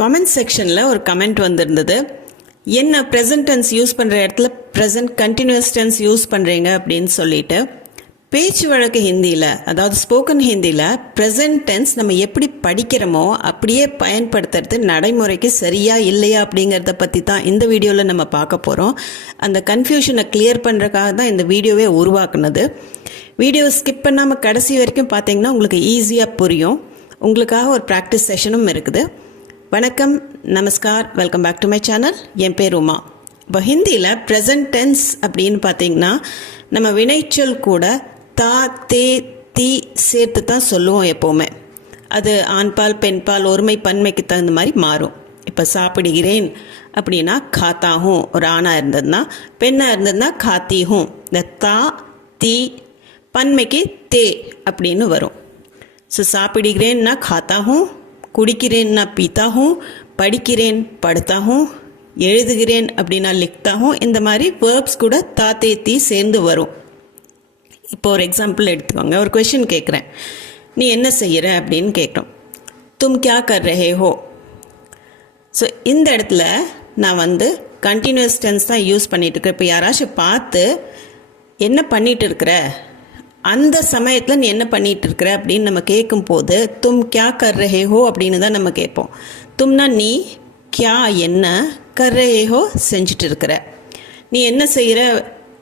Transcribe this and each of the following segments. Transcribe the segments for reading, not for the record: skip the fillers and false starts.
Comment செக்ஷனில் ஒரு comment வந்திருந்தது. என்ன ப்ரெசன்ட் டென்ஸ் யூஸ் பண்ணுற இடத்துல ப்ரெசன்ட் கண்டினியூஸ் டென்ஸ் யூஸ் பண்ணுறீங்க அப்படின்னு சொல்லிட்டு, பேச்சு வழக்கு ஹிந்தியில், அதாவது ஸ்போக்கன் ஹிந்தியில் ப்ரெசன்ட் டென்ஸ் நம்ம எப்படி படிக்கிறோமோ அப்படியே பயன்படுத்துறது நடைமுறைக்கு சரியா இல்லையா அப்படிங்கிறத பற்றி தான் இந்த வீடியோவில் நம்ம பார்க்க போகிறோம். அந்த கன்ஃபியூஷனை கிளியர் பண்ணுறதுக்காக தான் இந்த வீடியோவே உருவாக்குனது. வீடியோ ஸ்கிப் பண்ணாமல் கடைசி வரைக்கும் பார்த்தீங்கன்னா உங்களுக்கு ஈஸியாக புரியும். உங்களுக்காக ஒரு ப்ராக்டிஸ் செஷனும் இருக்குது. வணக்கம், நமஸ்கார், welcome back to my channel. என் பேர் உமா. இப்போ ஹிந்தியில் ப்ரெசன்ட் டென்ஸ் அப்படின்னு பார்த்தீங்கன்னா நம்ம வினைச்சொல் கூட தா, தே, தி சேர்த்து தான் சொல்லுவோம் எப்போவுமே. அது ஆண்பால் பெண்பால் ஒருமை பன்மைக்கு தகுந்த மாதிரி மாறும். இப்போ சாப்பிடுகிறேன் அப்படின்னா காத்தாகும் ஒரு ஆணாக இருந்ததுன்னா, பெண்ணாக இருந்ததுன்னா காத்தியும். இந்த தா, தி பன்மைக்கு தே அப்படின்னு வரும். ஸோ சாப்பிடுகிறேன்னா காத்தாகும், குடிக்கிறேன்னா பீத்தாகும், படிக்கிறேன் படுத்தாகும், எழுதுகிறேன் அப்படின்னா லிக்தாகும். இந்த மாதிரி வேர்ப்ஸ் கூட தா, தே, தி சேர்ந்து வரும். இப்போ ஒரு எக்ஸாம்பிள் எடுத்துக்கோங்க. ஒரு கொஷின் கேட்குறேன், நீ என்ன செய்கிற அப்படின்னு கேட்குறோம். தும் கியா கர் ரஹே ஹோ. ஸோ இந்த இடத்துல நான் கண்டினியூஸ் டென்ஸ் தான் யூஸ் பண்ணிகிட்ருக்கேன். இப்போ யாராச்சும் பார்த்து என்ன பண்ணிகிட்டு இருக்கிற, அந்த சமயத்தில் நீ என்ன பண்ணிகிட்டு இருக்கிற அப்படின்னு நம்ம கேட்கும்போது தும் கியா கர் ரஹே ஹோ அப்படின்னு தான் நம்ம கேட்போம். தும்னா நீ, கியா என்ன, கர் ரஹே ஹோ செஞ்சுட்டு இருக்கிற. நீ என்ன செய்கிற,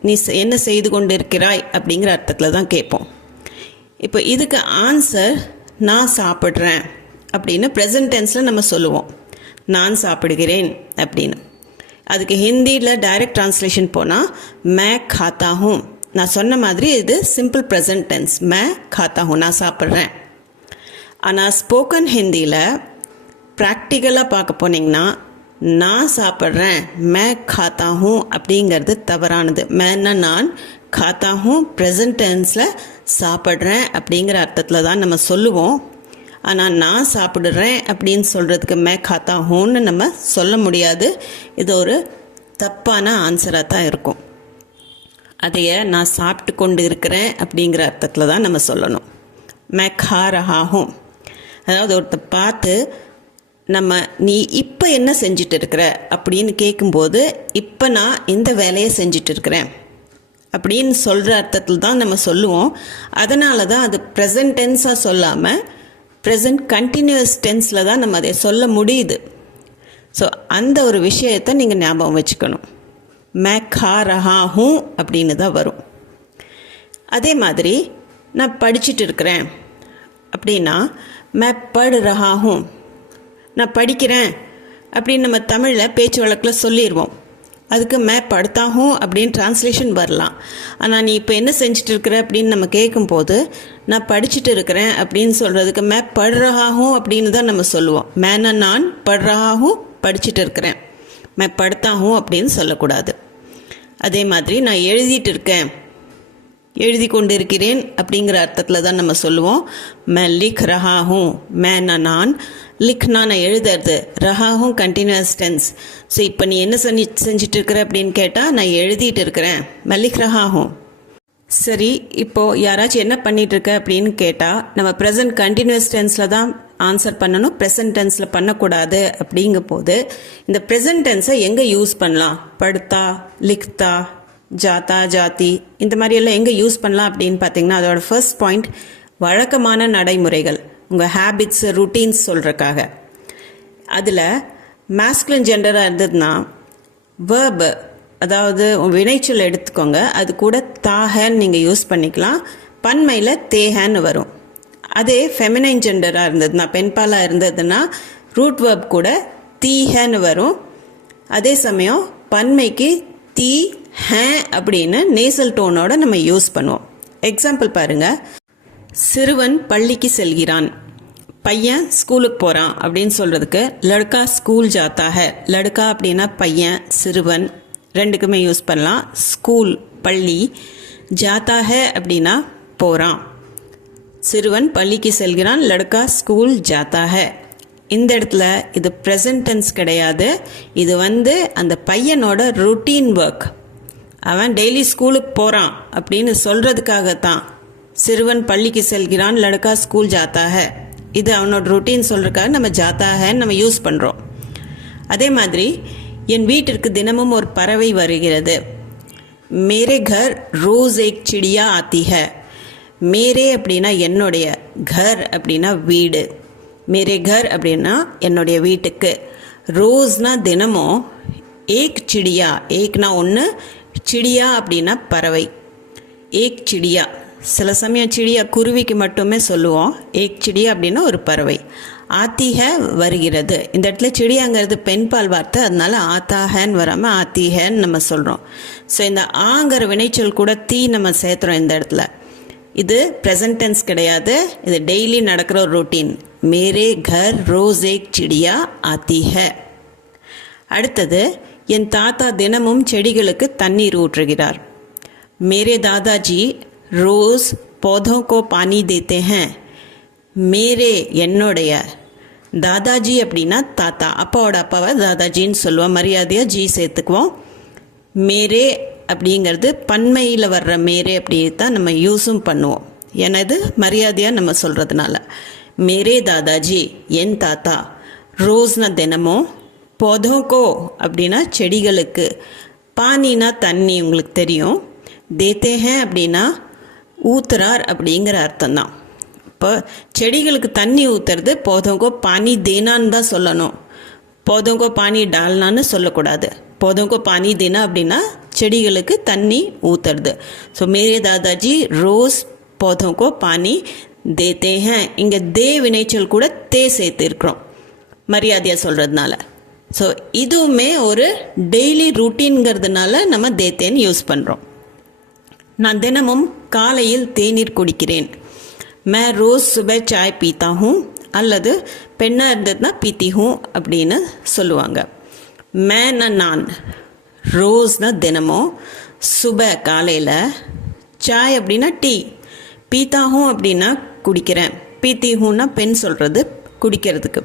நீ என்ன செய்து கொண்டு இருக்கிறாய் அப்படிங்கிற அர்த்தத்தில் தான் கேட்போம். இப்போ இதுக்கு ஆன்சர் நான் சாப்பிட்றேன் அப்படின்னு ப்ரெசன்ட் டென்ஸில் நம்ம சொல்லுவோம். நான் சாப்பிடுகிறேன் அப்படின்னு. அதுக்கு ஹிந்தியில் டைரக்ட் ட்ரான்ஸ்லேஷன் போனால் மே காத்தா ஹூம். நான் சொன்ன மாதிரி இது சிம்பிள் ப்ரெசன்ட் டென்ஸ், மே காத்தா ஹூம், நான் சாப்பிட்றேன். ஆனால் ஸ்போக்கன் ஹிந்தியில் ப்ராக்டிக்கலாக பார்க்க போனீங்கன்னா நான் சாப்பிட்றேன், மே காத்தா ஹூம் அப்படிங்கிறது தவறானது. மேன்னா நான், காத்தா ஹூம் ப்ரெசன்ட் டென்ஸில் சாப்பிட்றேன் அப்படிங்கிற அர்த்தத்தில் தான் நம்ம சொல்லுவோம். ஆனால் நான் சாப்பிட்றேன் அப்படின்னு சொல்கிறதுக்கு மே காத்தா ஹூன்னு நம்ம சொல்ல முடியாது. இது ஒரு தப்பான ஆன்சராக தான் இருக்கும். அதையே நான் சாப்பிட்டு கொண்டு இருக்கிறேன் அப்படிங்கிற அர்த்தத்தில் தான் நம்ம சொல்லணும். மே கா ரஹா ஹூம். அதாவது ஒருத்தர் பார்த்து நம்ம நீ இப்போ என்ன செஞ்சிட்டு இருக்கிற அப்படின்னு கேட்கும்போது, இப்போ நான் இந்த வேலையை செஞ்சிட்டு இருக்கிறேன் அப்படின்னு சொல்கிற அர்த்தத்தில் தான் நம்ம சொல்லுவோம். அதனால தான் அது ப்ரெசன்ட் டென்ஸாக சொல்லாமல் ப்ரெசன்ட் கண்டினியூஸ் டென்ஸில் தான் நம்ம அதை சொல்ல முடியுது. ஸோ அந்த ஒரு விஷயத்தை நீங்கள் ஞாபகம் வச்சுக்கணும். மே கா ரஹா ஹூம் அப்படின்னு தான் வரும். அதே மாதிரி நான் படிச்சுட்டு இருக்கிறேன் அப்படின்னா மே பட் ரஹா ஹூம். நான் படிக்கிறேன் அப்படின்னு நம்ம தமிழில் பேச்சு வழக்கில் சொல்லிடுவோம். அதுக்கு மே படுத்தாகும் அப்படின்னு டிரான்ஸ்லேஷன் வரலாம். ஆனால் நீ இப்போ என்ன செஞ்சுட்டு இருக்கிற அப்படின்னு நம்ம கேட்கும்போது நான் படிச்சுட்டு இருக்கிறேன் அப்படின்னு சொல்கிறதுக்கு மே படுறாகும் அப்படின்னு தான் நம்ம சொல்லுவோம். மேனா நான், படுறாகும் படிச்சுட்டு இருக்கிறேன், மே படுத்தாகும் அப்படின்னு சொல்லக்கூடாது. அதே மாதிரி நான் எழுதிட்டு இருக்கேன், எழுதி கொண்டு இருக்கிறேன் அப்படிங்கிற அர்த்தத்தில் தான் நம்ம சொல்லுவோம். மே லிக் ரஹாகும். மேனா நான், லிக்னா நான் எழுதுறது, ரஹாகும் கண்டினியூஸ் டென்ஸ். ஸோ இப்போ நீ என்ன செஞ்சுட்டு இருக்கிற அப்படின்னு கேட்டால் நான் எழுதிட்டு இருக்கிறேன், மே லிக் ரஹாகும். சரி, இப்போது யாராச்சும் என்ன பண்ணிகிட்ருக்க அப்படின்னு கேட்டால் நம்ம ப்ரெசன்ட் கண்டினியூஸ் டென்ஸில் தான் ஆன்சர் பண்ணணும், ப்ரெசன்ட் டென்ஸில் பண்ணக்கூடாது. அப்படிங்கும் போது இந்த ப்ரெசன்ட் டென்ஸை எங்கே யூஸ் பண்ணலாம்? படுத்தா, லிக்தா, ஜாத்தா, ஜாத்தி, இந்த மாதிரியெல்லாம் எங்கே யூஸ் பண்ணலாம் அப்படின்னு பார்த்தீங்கன்னா, அதோட ஃபர்ஸ்ட் பாயிண்ட் வழக்கமான நடைமுறைகள், உங்கள் ஹேபிட்ஸ், ருட்டீன்ஸ் சொல்கிறக்காக. அதில் மேஸ்குலின் ஜெண்டராக இருந்ததுன்னா வேர்பு, அதாவது வினைச்சொல் எடுத்துக்கோங்க, அது கூட தாஹேன்னு நீங்கள் யூஸ் பண்ணிக்கலாம். பன்மையில் தேஹேன்னு வரும். அதே ஃபெமினைன் ஜெண்டராக இருந்ததுன்னா, பெண்பாலாக இருந்ததுன்னா ரூட் வேர்ப் கூட தீஹேன்னு வரும். அதே சமயம் பன்மைக்கு தீ ஹே அப்படின்னு நேசல் டோனோட நம்ம யூஸ் பண்ணுவோம். எக்ஸாம்பிள் பாருங்கள். சிறுவன் பள்ளிக்கு செல்கிறான், பையன் ஸ்கூலுக்கு போகிறான் அப்படின்னு சொல்கிறதுக்கு லடுக்கா ஸ்கூல் ஜாத்தா ஹே. லடுக்கா அப்படின்னா பையன், சிறுவன் ரெண்டுக்குமே யூஸ் பண்ணலாம். ஸ்கூல் பள்ளி, ஜாத்தா ஹே அப்படின்னா போகிறான். சிறுவன் பள்ளிக்கு செல்கிறான், லடுக்கா ஸ்கூல் ஜாத்தா ஹே. இந்த இடத்துல இது ப்ரெசன்ட் டென்ஸ் கிடையாது. இது அந்த பையனோட ருட்டீன் ஒர்க். அவன் டெய்லி ஸ்கூலுக்கு போகிறான் அப்படின்னு சொல்கிறதுக்காகத்தான் சிறுவன் பள்ளிக்கு செல்கிறான், லடுக்கா ஸ்கூல் ஜாத்தா ஹே. இது அவனோட ருட்டீன் சொல்கிறதுக்காக நம்ம ஜாத்தா ஹேன்னு நம்ம யூஸ் பண்ணுறோம். அதே மாதிரி என் வீட்டிற்கு தினமும் ஒரு பறவை வருகிறது. மேரே கர் ரோஸ் ஏக் சிடியா ஆத்தி ஹை. மேரே அப்படின்னா என்னுடைய, கர் அப்படின்னா வீடு. மேரே கர் அப்படின்னா என்னுடைய வீட்டுக்கு, ரோஸ்னா தினமும், ஏக் சிடியா, ஏக்னா ஒன்று, சிடியா அப்படின்னா பறவை. ஏக் சிடியா, சில சமயம் சிடியா குருவிக்கு மட்டுமே சொல்லுவோம். ஏக் சிடியா அப்படின்னா ஒரு பறவை. ஆத்திஹ வருகிறது. இந்த இடத்துல சிடியாங்கிறது பெண்பால் வார்த்தை, அதனால ஆத்தாஹன்னு வராமல் ஆத்திஹன்னு நம்ம சொல்கிறோம். ஸோ இந்த ஆங்கிற வினைச்சொல் கூட தீ நம்ம சேர்த்துறோம் இந்த இடத்துல. இது ப்ரெசன்ட் டென்ஸ் கிடையாது, இது டெய்லி நடக்கிற ஒரு ரொட்டீன். மேரே கர் ரோஸ் ஏக் சிடியா ஆத்தி ஹை. அடுத்தது, என் தாத்தா தினமும் செடிகளுக்கு தண்ணீர் ஊற்றுகிறார். மேரே தாதாஜி ரோஸ் पौधों को पानी देते हैं. மேரே என்னுடைய, தாதாஜி அப்படின்னா தாத்தா, அப்பாவோட அப்பாவை தாதாஜின்னு சொல்லுவோம், மரியாதையாக ஜி சேர்த்துக்குவோம். மேரே அப்படிங்கிறது பன்மையில் வர்ற மேரே அப்படி தான் நம்ம யூஸும் பண்ணுவோம், ஏன்னா இது மரியாதையாக நம்ம சொல்கிறதுனால. மேரே தாதாஜி என் தாத்தா, ரோஸ்னா தினமும், பौधों அப்படின்னா செடிகளுக்கு, பானினா தண்ணி உங்களுக்கு தெரியும், தேத்தே ஹே அப்படின்னா ஊத்துறார் அப்படிங்கிற அர்த்தம் தான். இப்போ செடிகளுக்கு தண்ணி ஊற்றுறது पौधों को पानी देनाன்னு தான் சொல்லணும், पौधों को पानी डालनाன்னு சொல்லக்கூடாது. पौधों को पानी देना அப்படின்னா செடிகளுக்கு தண்ணி ஊற்றுறது. ஸோ மேரே தாதாஜி ரோஸ் पौधों को पानी देते हैं. இங்கே தே வினைச்சொல் கூட தே சேர்த்து இருக்கிறோம் மரியாதையாக சொல்கிறதுனால. ஸோ இதுவுமே ஒரு டெய்லி ரூட்டீன்ங்கிறதுனால நம்ம தேத்தேன்னு யூஸ் பண்ணுறோம். நான் தினமும் காலையில் தேநீர் குடிக்கிறேன். மே ரோஸ் சுபே சாய் பீத்தா ஹூம், அல்லது பெண்ணாக இருந்ததுன்னா பீத்தி ஹூம் அப்படின்னு சொல்லுவாங்க. மேனா நான், ரோஸ்னா தினமும், சுப காலையில், சாய் அப்படின்னா டீ, பீத்தா ஹூம் அப்படின்னா குடிக்கிறேன், பீத்தி ஹூன்னா பெண் சொல்கிறது குடிக்கிறதுக்கு.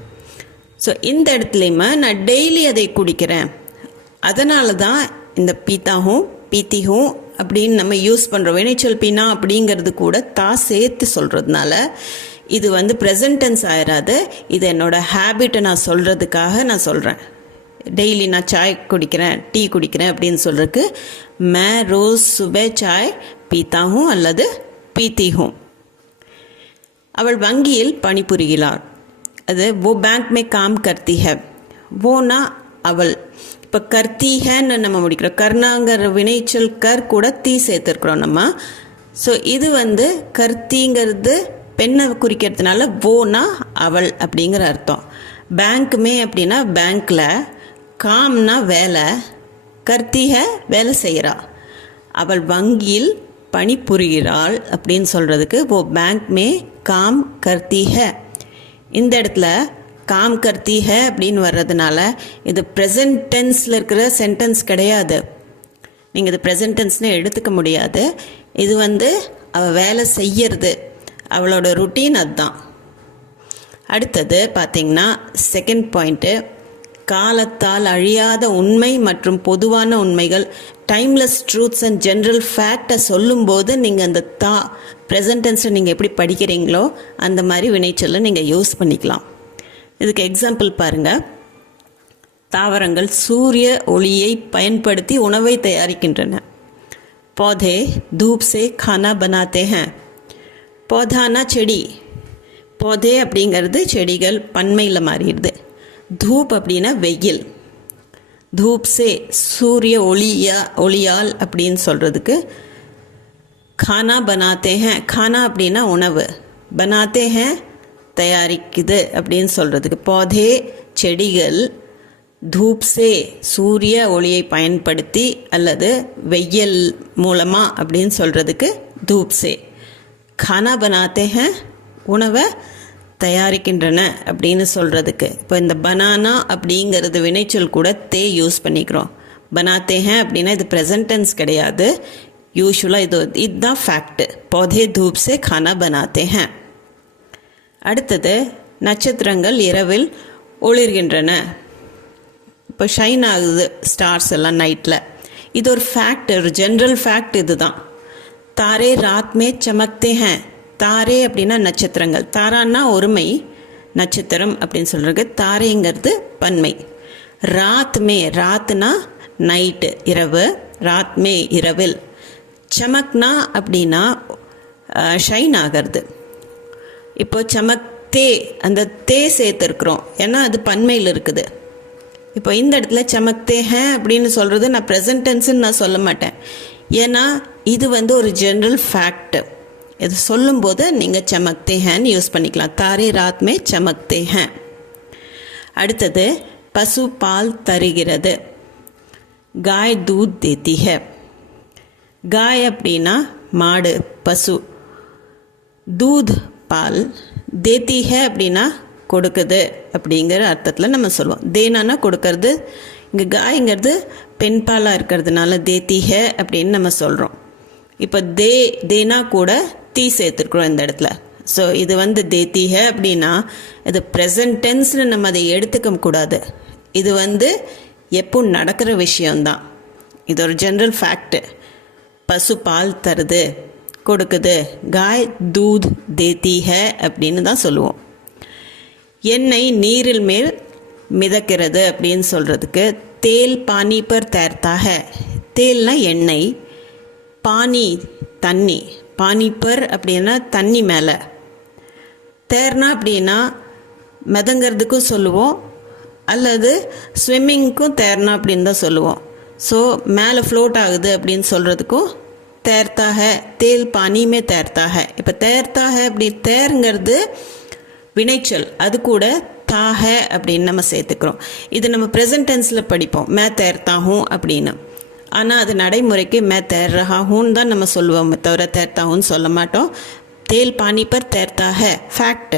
ஸோ இந்த இடத்துலையுமே நான் டெய்லி அதை குடிக்கிறேன், அதனால தான் இந்த பீத்தா ஹூம் பீத்தி ஹூம் அப்படின்னு நம்ம யூஸ் பண்ணுறோம். வினைச்சொல் பீனா அப்படிங்கிறது கூட தா சேர்த்து சொல்கிறதுனால இது வந்து ப்ரெசன்ட் டென்ஸ் ஆயிடாது. இது என்னோடய ஹேபிட்டை நான் சொல்கிறதுக்காக நான் சொல்கிறேன். டெய்லி நான் சாய் குடிக்கிறேன், டீ குடிக்கிறேன் அப்படின்னு சொல்கிறதுக்கு மே ரோஸ் சுபே சாய் பீத்தா ஹூம் அல்லது பீத்தி ஹூம். அவள் வங்கியில் பணிபுரிகிறாள். அது वो बैंक में काम करती है. வோனா அவள். இப்போ கர்த்தி ஹேன்னு நம்ம முடிக்கிறோம், கர்ணாங்கிற வினைச்சொல் கர் கூட தீ சேர்த்துருக்குறோம் நம்ம. ஸோ இது வந்து கர்த்திங்கிறது பெண்ணை குறிக்கிறதுனால வோனா அவள் அப்படிங்கிற அர்த்தம். பேங்க்குமே அப்படின்னா பேங்க்கில், காம்னா வேலை, கர்த்திக வேலை செய்கிறா. அவள் வங்கியில் பணிபுரிகிறாள் அப்படின்னு சொல்கிறதுக்கு वो बैंक में काम करती है. இந்த இடத்துல காம் கர்த்தி ஹே அப்படின்னு வர்றதுனால இது ப்ரெசன்ட் டென்ஸில் இருக்கிற சென்டென்ஸ் கிடையாது. நீங்கள் இது ப்ரெசன்ட் டென்ஸ்னு எடுத்துக்க முடியாது. இது வந்து அவள் வேலை செய்யறது, அவளோட ருட்டீன் அதுதான். அடுத்தது பார்த்திங்கன்னா செகண்ட் பாயிண்ட்டு, காலத்தால் அழியாத உண்மை மற்றும் பொதுவான உண்மைகள், டைம்லெஸ் ட்ரூத்ஸ் அண்ட் ஜென்ரல் ஃபேக்டை சொல்லும்போது நீங்கள் அந்த ப்ரெசன்ட் டென்ஸில் நீங்கள் எப்படி படிக்கிறீங்களோ அந்த மாதிரி வினைச்சொல்லை நீங்கள் யூஸ் பண்ணிக்கலாம். இதுக்கு எக்ஸாம்பிள் பாருங்கள். தாவரங்கள் சூரிய ஒளியை பயன்படுத்தி உணவை தயாரிக்கின்றன. पौधे धूप से खाना बनाते हैं. पौधाना செடி, पौधे அப்படிங்கிறது செடிகள் பன்மையில் மாறிடுது. தூப் அப்படின்னா வெயில், धूप से சூரிய ஒளியால் அப்படின்னு சொல்கிறதுக்கு खाना बनाते हैं. खाना அப்படின்னா உணவு, बनाते हैं தயாரிக்குது அப்படின்னு சொல்கிறதுக்கு पौधे செடிகள், धूप से சூரிய ஒளியை பயன்படுத்தி அல்லது வெயில் மூலமாக அப்படின்னு சொல்கிறதுக்கு धूप से. खाना बनाते हैं உணவை தயாரிக்கின்றன அப்படின்னு சொல்கிறதுக்கு. இப்போ இந்த பனானா அப்படிங்கிறது வினைச்சொல் கூட தே யூஸ் பண்ணிக்கிறோம். பனாத்தே ஹே அப்படின்னா இது ப்ரெசன்ட் டென்ஸ் கிடையாது. யூஸ்வலாக இதுதான் ஃபேக்ட். पौधे धूप से खाना बनाते हैं. அடுத்தது, நட்சத்திரங்கள் இரவில் ஒளிர்கின்றன. இப்போ ஷைன் ஆகுது ஸ்டார்ஸ் எல்லாம் நைட்டில். இது ஒரு ஃபேக்ட், ஒரு ஜென்ரல் ஃபேக்ட் இது தான். தாரே ராத் மே சமக்தே ஹே. தாரே அப்படின்னா நட்சத்திரங்கள், தாரான்னா ஒருமை, நட்சத்திரம் அப்படின்னு சொல்கிறது, தாரேங்கிறது பன்மை. ராத் மே, ராத்னா நைட்டு இரவு, ராத் மே இரவில். சமக்னா அப்படின்னா ஷைன் ஆகிறது. இப்போ சமக்தே அந்த தே சேர்த்துருக்குறோம், ஏன்னா அது பன்மையில் இருக்குது. இப்போ இந்த இடத்துல சமக்தே ஹே அப்படின்னு சொல்கிறது நான் ப்ரெசன்ட் டென்ஸ்ன்னு நான் சொல்ல மாட்டேன், ஏன்னா இது வந்து ஒரு ஜென்ரல் ஃபேக்ட். இது சொல்லும்போது நீங்கள் சமக்தே ஹேன்னு யூஸ் பண்ணிக்கலாம். தாரே ராத் மே சமக்தே ஹே. அடுத்தது பசு பால் தருகிறது. காய் தூத் தேத்தி ஹே. காய் அப்படின்னா மாடு, பசு. தூத் பால், தேத்தி ஹே அப்படின்னா கொடுக்குது அப்படிங்கிற அர்த்தத்தில் நம்ம சொல்லுவோம். தேனானா கொடுக்கறது, இங்கே காய்ங்கிறது பெண் பாலாக இருக்கிறதுனால தேத்தி ஹே அப்படின்னு நம்ம சொல்கிறோம். இப்போ தேனா கூட தீ சேர்த்துருக்குறோம் இந்த இடத்துல. ஸோ இது வந்து தேத்தி ஹே அப்படின்னா இது ப்ரெசன்ட் டென்ஸ்னு நம்ம அதை எடுத்துக்க கூடாது. இது வந்து எப்போ நடக்கிற விஷயந்தான். இது ஒரு ஜென்ரல் ஃபேக்ட். பசு பால் தருது, கொடுக்குது. காய் தூத் தேத்தி ஹே அப்படின்னு தான் சொல்லுவோம். எண்ணெய் நீரில் மேல் மிதக்கிறது அப்படின்னு சொல்கிறதுக்கு தேல் பானி பர் தैरता है. தேல்னா எண்ணெய், பானி தண்ணி, பானி பர் அப்படின்னா தண்ணி மேலே, தேர்னா அப்படின்னா மிதங்கிறதுக்கும் சொல்லுவோம், அல்லது ஸ்விம்மிங்க்கும் தேர்னா அப்படின்னு தான் சொல்லுவோம். ஸோ மேலே ஃப்ளோட் ஆகுது அப்படின்னு சொல்கிறதுக்கும் तैरता है, तेल पानी में तैरता है. இப்போ तैरता है அப்படி தேருங்கிறது வினைச்சொல், அது கூட தா ஹே அப்படின்னு நம்ம சேர்த்துக்கிறோம். இது நம்ம ப்ரெசன்ட் டென்ஸில் படிப்போம், மே तैरता हूँ அப்படின்னு. ஆனால் அது நடைமுறைக்கு மே तैर रहा हूँன்னு தான் நம்ம சொல்லுவோம், தவிர तैरता हूँன்னு சொல்ல மாட்டோம். தேல் பானி பர் तैरता है ஃபேக்ட்.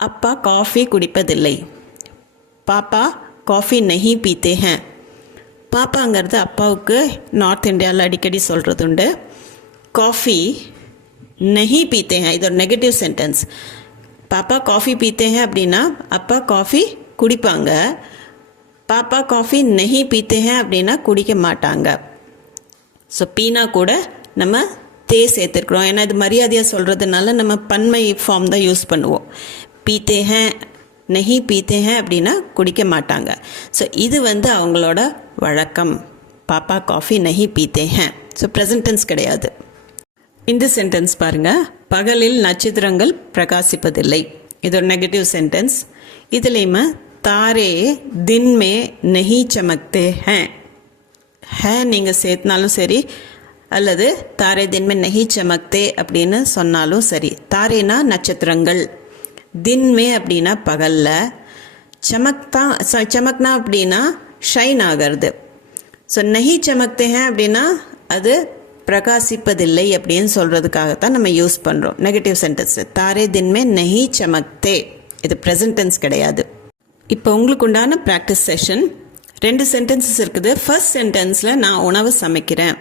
அப்பா காஃபி குடிப்பதில்லை. பாப்பா காஃபி நஹி பீத்தே ஹேன். பாப்பாங்கிறது அப்பாவுக்கு நார்த் இந்தியாவில் அடிக்கடி சொல்கிறது உண்டு. காஃபி நஹி பீத்தே ஹேன், இது ஒரு நெகட்டிவ் சென்டென்ஸ். பாப்பா காஃபி பீத்தே ஹேன் அப்படின்னா அப்பா காஃபி குடிப்பாங்க. பாப்பா காஃபி நஹி பீத்தே ஹேன் அப்படின்னா குடிக்க மாட்டாங்க. ஸோ பீனா கூட நம்ம தே சேர்த்துருக்குறோம், ஏன்னா இது மரியாதையாக சொல்கிறதுனால நம்ம பன்மை ஃபார்ம் தான் யூஸ் பண்ணுவோம். பீத்தே ஹேன் நஹி பீத்தே ஹேன் அப்படின்னா குடிக்க மாட்டாங்க. ஸோ இது வந்து அவங்களோட வழக்கம். பாப்பா காஃபி நஹி பீத்தே ஹேன். ஸோ ப்ரெசன்ட் டென்ஸ் கிடையாது. இந்த சென்டென்ஸ் பாருங்கள், பகலில் நட்சத்திரங்கள் பிரகாசிப்பதில்லை. இது ஒரு நெகட்டிவ் சென்டென்ஸ். இதுலேயுமே தாரே தின் மே நஹி சமக்தே ஹேன். ஹே நீங்கள் சேர்த்தினாலும் சரி, அல்லது தாரே தின் மே நஹி சமக்தே அப்படின்னு சொன்னாலும் சரி. தாரேனா நட்சத்திரங்கள், தின்மே அப்படின்னா பகலில், சமக்னா அப்படின்னா ஷைன் ஆகிறது. ஸோ நஹி சமக்தே ஹேன் அப்படின்னா அது பிரகாசிப்பதில்லை அப்படின்னு சொல்கிறதுக்காகத்தான் நம்ம யூஸ் பண்ணுறோம் நெகட்டிவ் சென்டென்ஸ். தாரே தின்மே நஹி சமக்தே, இது ப்ரெசன்ட் டென்ஸ் கிடையாது. இப்போ உங்களுக்கு உண்டான ப்ராக்டிஸ் செஷன் 2 சென்டென்சஸ் இருக்குது. ஃபர்ஸ்ட் சென்டென்ஸில் நான் உணவு சமைக்கிறேன்.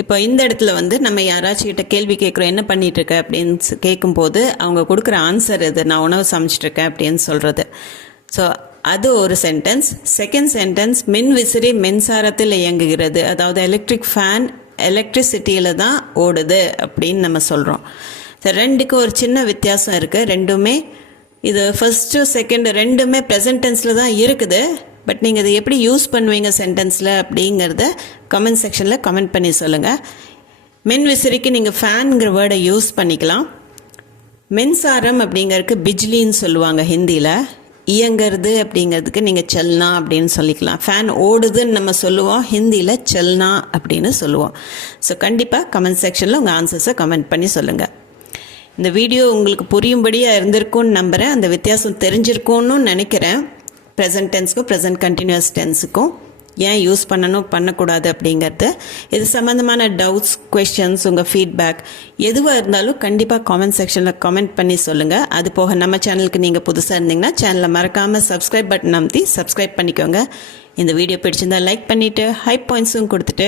இப்போ இந்த இடத்துல வந்து நம்ம யாராச்சும் கிட்ட கேள்வி கேட்குறோம், என்ன பண்ணிகிட்ருக்க அப்படின்னு கேட்கும்போது அவங்க கொடுக்குற ஆன்சர் இது, நான் உணவு சமைச்சிட்ருக்கேன் அப்படின்னு சொல்கிறது. ஸோ அது ஒரு சென்டென்ஸ். செகண்ட் சென்டென்ஸ் மின் விசிறி மின்சாரத்தில் இயங்குகிறது, அதாவது எலக்ட்ரிக் ஃபேன் எலக்ட்ரிசிட்டியில் தான் ஓடுது அப்படின்னு நம்ம சொல்கிறோம். ஸோ ரெண்டுக்கும் ஒரு சின்ன வித்தியாசம் இருக்குது. ரெண்டுமே இது ஃபஸ்ட்டு செகண்ட் ரெண்டுமே ப்ரெசன்ட் டென்ஸில் தான் இருக்குது. பட் நீங்கள் இதை எப்படி யூஸ் பண்ணுவீங்க சென்டென்ஸில் அப்படிங்கிறத கமெண்ட் செக்ஷனில் கமெண்ட் பண்ணி சொல்லுங்கள். மின் விசிறிக்கு நீங்கள் ஃபேனுங்கிற வேர்டை யூஸ் பண்ணிக்கலாம். மின்சாரம் அப்படிங்கிறதுக்கு பிஜ்லின்னு சொல்லுவாங்க ஹிந்தியில். இயங்கிறது அப்படிங்கிறதுக்கு நீங்கள் செல்னா அப்படின்னு சொல்லிக்கலாம். ஃபேன் ஓடுதுன்னு நம்ம சொல்லுவோம், ஹிந்தியில் செல்னா அப்படின்னு சொல்லுவோம். ஸோ கண்டிப்பாக கமெண்ட் செக்ஷனில் உங்கள் ஆன்சர்ஸை கமெண்ட் பண்ணி சொல்லுங்கள். இந்த வீடியோ உங்களுக்கு புரியும்படியாக இருந்திருக்கும்னு நம்புகிறேன். அந்த வித்தியாசம் தெரிஞ்சிருக்கும்னு நினைக்கிறேன். ப்ரெசன்ட் டென்ஸுக்கும் ப்ரெசன்ட் கண்டினியூஸ் டென்ஸுக்கும் ஏன் யூஸ் பண்ணணும் பண்ணக்கூடாது அப்படிங்கிறது. இது சம்மந்தமான டவுட்ஸ், கொஸ்டின்ஸ், உங்கள் ஃபீட்பேக் எதுவாக இருந்தாலும் கண்டிப்பாக காமெண்ட் செக்ஷனில் கமெண்ட் பண்ணி சொல்லுங்கள். அது போக நம்ம சேனலுக்கு நீங்கள் புதுசாக இருந்தீங்கன்னா சேனலை மறக்காமல் சப்ஸ்கிரைப் பட்டன் அமுத்தி சப்ஸ்கிரைப் பண்ணிக்கோங்க. இந்த வீடியோ பிடிச்சிருந்தால் லைக் பண்ணிவிட்டு ஹை பாயிண்ட்ஸும் கொடுத்துட்டு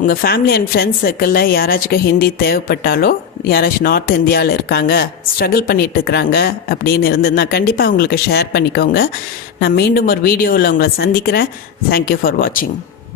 உங்கள் ஃபேமிலி அண்ட் ஃப்ரெண்ட்ஸ் சர்க்கிளில் யாராச்சும் ஹிந்தி தேவைப்பட்டாலோ, யாராச்சும் நார்த் இந்தியாவில் இருக்காங்க, ஸ்ட்ரகிள் பண்ணிகிட்டு இருக்கிறாங்க அப்படின்னு இருந்ததுன்னா கண்டிப்பாக உங்களுக்கு ஷேர் பண்ணிக்கோங்க. நான் மீண்டும் ஒரு வீடியோவில் உங்களை சந்திக்கிறேன். தேங்க்யூ ஃபார் வாட்சிங்.